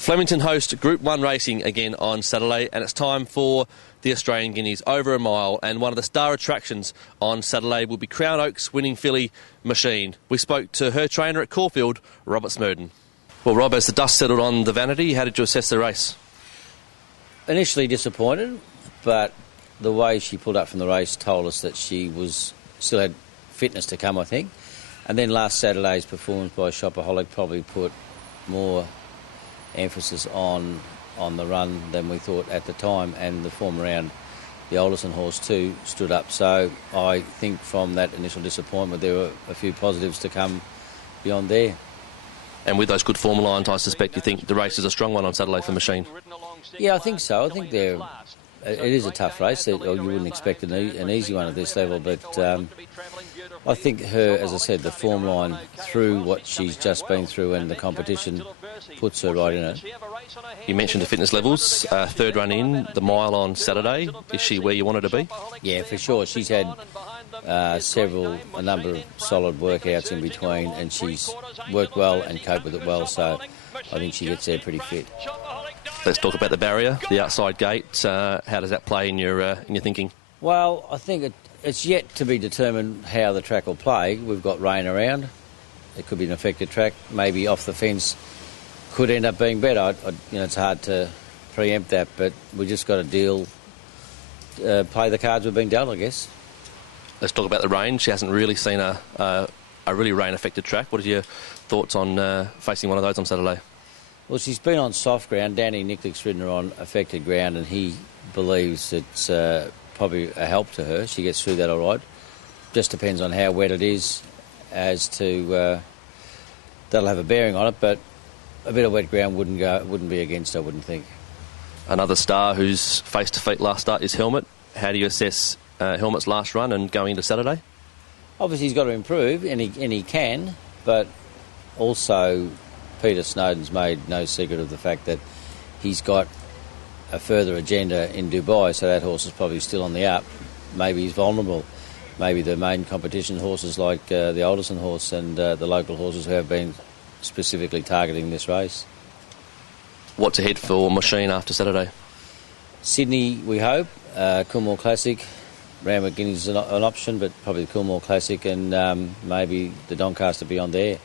Flemington host Group 1 racing again on Saturday, and it's time for the Australian Guineas over a mile, and one of the star attractions on Saturday will be Crown Oaks winning filly Mosheen. We spoke to her trainer at Caulfield, Robert Smerdon. Well, Rob, as the dust settled on the Vanity, how did you assess the race? Initially disappointed, but the way she pulled up from the race told us that she still had fitness to come, I think. And then last Saturday's performance by Shopaholic probably put more emphasis on the run than we thought at the time, and the form around the Alderson horse too stood up. So I think from that initial disappointment there were a few positives to come beyond there. And with those good form lines, I suspect you think the race is a strong one on Saturday for Mosheen? Yeah, I think so. I think it is a tough race. You wouldn't expect an easy one at this level, but I think her, as I said, the form line through what she's just been through and the competition puts her right in it. You mentioned the fitness levels. Third run in, the mile on Saturday. Is she where you want her to be? Yeah, for sure. She's had a number of solid workouts in between, and she's worked well and coped with it well, so I think she gets there pretty fit. Let's talk about the barrier, the outside gate. How does that play in your thinking? Well, I think it's yet to be determined how the track will play. We've got rain around. It could be an affected track. Maybe off the fence could end up being better. It's hard to preempt that, but we just got to play the cards we've been dealt, I guess. Let's talk about the rain. She hasn't really seen a really rain-affected track. What are your thoughts on facing one of those on Saturday? Well, she's been on soft ground. Danny Nicklick's ridden her on affected ground, and he believes it's probably a help to her. She gets through that all right. Just depends on how wet it is as to... that'll have a bearing on it, but a bit of wet ground wouldn't be against her, I wouldn't think. Another star who's face-to-feet last start is Helmet. How do you assess Helmet's last run and going into Saturday? Obviously he's got to improve, and he can, but also Peter Snowden's made no secret of the fact that he's got a further agenda in Dubai, so that horse is probably still on the up. Maybe he's vulnerable. Maybe the main competition horses like the Alderson horse and the local horses who have been specifically targeting this race. What's ahead for Mosheen after Saturday? Sydney, we hope. Coolmore Classic. Randwick Guineas is an option, but probably the Coolmore Classic and maybe the Doncaster beyond there.